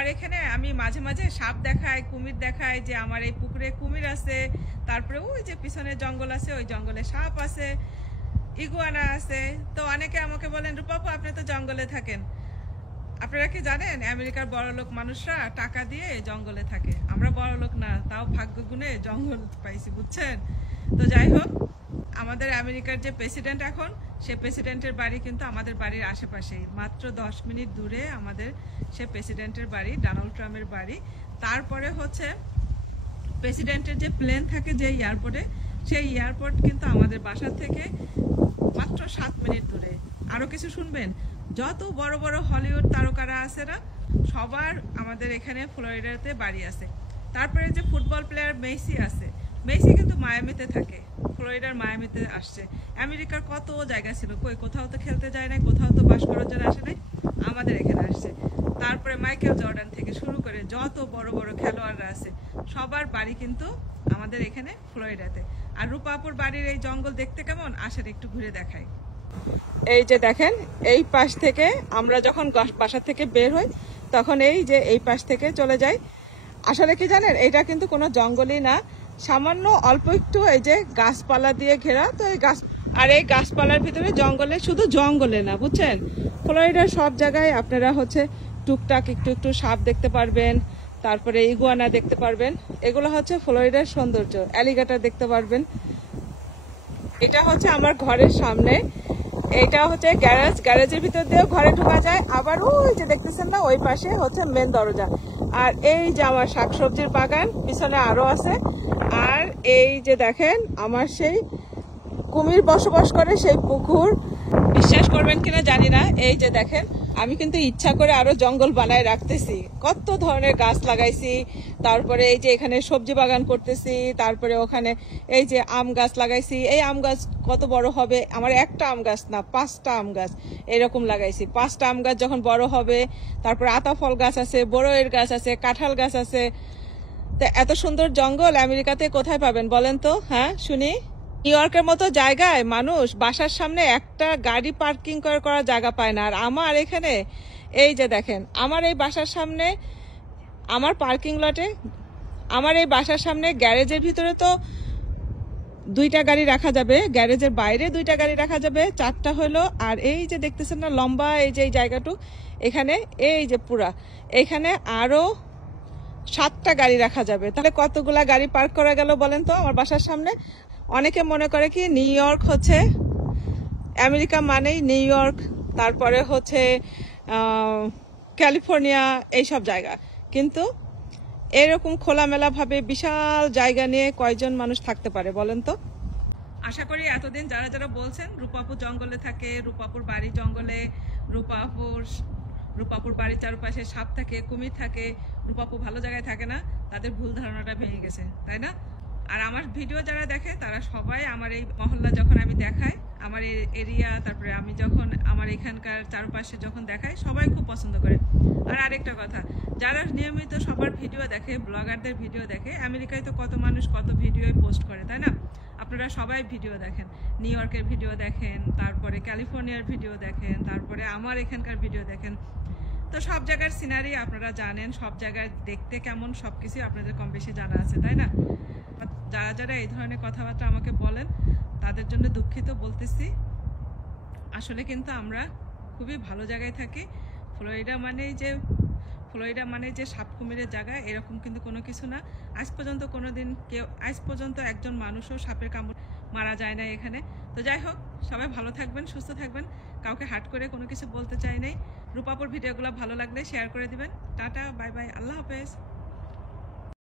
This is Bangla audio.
আমার এখানে আমি মাঝে মাঝে সাপ দেখাই, কুমির দেখাই, যে আমার এই পুকুরে কুমির আছে, তারপরে ওই যে পিছনে জঙ্গল আছে, ওই জঙ্গলে সাপ আছে, ইগুয়ানা আছে। তো অনেকে আমাকে বলেন, রূপাপু আপনি তো জঙ্গলে থাকেন। আপনারা কি জানেন আমেরিকার বড়লোক মানুষরা টাকা দিয়ে জঙ্গলে থাকে, আমরা বড়লোক না, তাও ভাগ্য গুণে জঙ্গল পাইছি, বুঝছেন? তো যাই হোক, আমাদের আমেরিকার যে প্রেসিডেন্ট এখন, সে প্রেসিডেন্টের বাড়ি কিন্তু আমাদের বাড়ির আশেপাশেই, মাত্র 10 মিনিট দূরে আমাদের সে প্রেসিডেন্টের বাড়ি, ডোনাল্ড ট্রাম্পের বাড়ি। তারপরে হচ্ছে প্রেসিডেন্টের যে প্লেন থাকে যে এয়ারপোর্টে, সেই এয়ারপোর্ট কিন্তু আমাদের বাসা থেকে মাত্র 7 মিনিট দূরে। আরও কিছু শুনবেন, যত বড় বড় হলিউড তারকারা আছে না, সবার আমাদের এখানে ফ্লোরিডাতে বাড়ি আছে। তারপরে যে ফুটবল প্লেয়ার মেসি আছে, মেসি কিন্তু মায়ামিতে থাকে, ফ্লোরিডার মায়ামিতে আসছে। আমেরিকার কত জায়গা ছিল, কোথাও তো খেলতে যায় না, কোথাও তো বাস করার জন্য আসে নাই, আমাদের এখানে আসছে। তারপরে মাইকেল জর্ডান থেকে শুরু করে যত বড় বড় খেলোয়াড়রা আছে, সবার বাড়ি কিন্তু আমাদের এখানে ফ্লোরিডাতে। আর রূপাপুর বাড়ির এই জঙ্গল দেখতে কেমন, আসেন একটু ঘুরে দেখাই। এই যে দেখেন, এই পাশ থেকে আমরা যখন বাসা থেকে বের হই, তখন এই যে এই পাশ থেকে চলে যাই। আসলে কি জানেন, এটা কিন্তু কোনো জঙ্গলই না, সামান্য অল্প একটু এই যে গাছপালা দিয়ে ঘেরা। তো এই এই গাছপালার ভিতরে জঙ্গলে, শুধু জঙ্গলে না, বুঝছেন, ফ্লোরিডার সব জায়গায় আপনারা হচ্ছে টুকটাক একটু একটু সাপ দেখতে পারবেন, তারপরে ইগুয়ানা দেখতে পারবেন। এগুলো হচ্ছে ফ্লোরিডার সৌন্দর্য। অ্যালিগেটর দেখতে পারবেন। এটা হচ্ছে আমার ঘরের সামনে, এটা হচ্ছে গ্যারেজ, গ্যারেজের ভিতর দিয়েও ঘরে ঢোকা যায়। আবার ওই যে দেখতেছেন না, ওই পাশে হচ্ছে মেন দরজা। আর এই যে আমার শাকসবজির বাগান পিছনে আরো আছে। আর এই যে দেখেন আমার সেই কুমির বসবাস করে সেই পুকুর। বিশ্বাস করবেন কিনা জানি না, এই যে দেখেন আমি কিন্তু ইচ্ছা করে আরো জঙ্গল বানায় রাখতেছি, কত ধরনের গাছ লাগাইছি। তারপরে এই যে এখানে সবজি বাগান করতেছি, তারপরে ওখানে এই যে আম গাছ লাগাইছি। এই আম গাছ কত বড় হবে, আমার একটা আম গাছ না, 5টা আম গাছ এরকম লাগাইছি। 5টা আম গাছ যখন বড় হবে, তারপরে আতা ফল গাছ আছে, বড়ইয়ের গাছ আছে, কাঁঠাল গাছ আছে। তো এত সুন্দর জঙ্গল আমেরিকাতে কোথায় পাবেন বলেন তো? হ্যাঁ শুনি। নিউ ইয়র্কের মতো জায়গায় মানুষ বাসার সামনে একটা গাড়ি পার্কিং করার জায়গা পায় না। আর আমার এখানে এই যে দেখেন, আমার এই বাসার সামনে, আমার পার্কিং লটে, আমার এই বাসার সামনে গ্যারেজের ভিতরে তো 2টা গাড়ি রাখা যাবে, গ্যারেজের বাইরে 2টা গাড়ি রাখা যাবে, 4টা হলো। আর এই যে দেখতেছেন না লম্বা এই যে এই জায়গাটুক, এখানে এই যে পুরা, এখানে আরো 7টা গাড়ি রাখা যাবে। তাহলে কতগুলা গাড়ি পার্ক করা গেল বলেন তো আমার বাসার সামনে? অনেকে মনে করে কি নিউ ইয়র্ক হচ্ছে আমেরিকা মানেই নিউ ইয়র্ক, তারপরে হচ্ছে ক্যালিফোর্নিয়া, এইসব জায়গা। কিন্তু এরকম খোলামেলা ভাবে বিশাল জায়গা নিয়ে কয়জন মানুষ থাকতে পারে বলেন তো? আশা করি এতদিন যারা যারা বলছেন রূপাপুর জঙ্গলে থাকে, রূপাপুর বাড়ি জঙ্গলে, রূপাপুর বাড়ির চারপাশে সাপ থাকে, কুমির থাকে, রূপাপুর ভালো জায়গায় থাকে না, তাদের ভুল ধারণাটা ভেঙে গেছে, তাই না? আর আমার ভিডিও যারা দেখে তারা সবাই আমার এই মহল্লা যখন আমি দেখাই, আমার এই এরিয়া, তারপরে আমি যখন আমার এখানকার চারপাশে যখন দেখাই, সবাই খুব পছন্দ করে। আর আরেকটা কথা, যারা নিয়মিত সবার ভিডিও দেখে, ব্লগারদের ভিডিও দেখে, আমেরিকায় তো কত মানুষ কত ভিডিও পোস্ট করে, তাই না? আপনারা সবাই ভিডিও দেখেন, নিউ ইয়র্কের ভিডিও দেখেন, তারপরে ক্যালিফোর্নিয়ার ভিডিও দেখেন, তারপরে আমার এখানকার ভিডিও দেখেন। তো সব জায়গার সিনারি আপনারা জানেন, সব জায়গায় দেখতে কেমন সবকিছু আপনাদের কম বেশি জানা আছে, তাই না? যারা যারা এই ধরনের কথাবার্তা আমাকে বলেন, তাদের জন্য দুঃখিত বলতেছি। আসলে কিন্তু আমরা খুবই ভালো জায়গায় থাকি। ফ্লোরিডা মানে যে সাপ কুমিরের জায়গা, এরকম কিন্তু কোনো কিছু না। আজ পর্যন্ত একজন মানুষও সাপের কামড় মারা যায় না এখানে। তো যাই হোক, সবাই ভালো থাকবেন, সুস্থ থাকবেন। কাউকে হার্ট করে কোনো কিছু বলতে চাই নাই। রূপাপুর ভিডিওগুলো ভালো লাগলে শেয়ার করে দিবেন। টাটা, বাই বাই, আল্লাহ হাফেজ।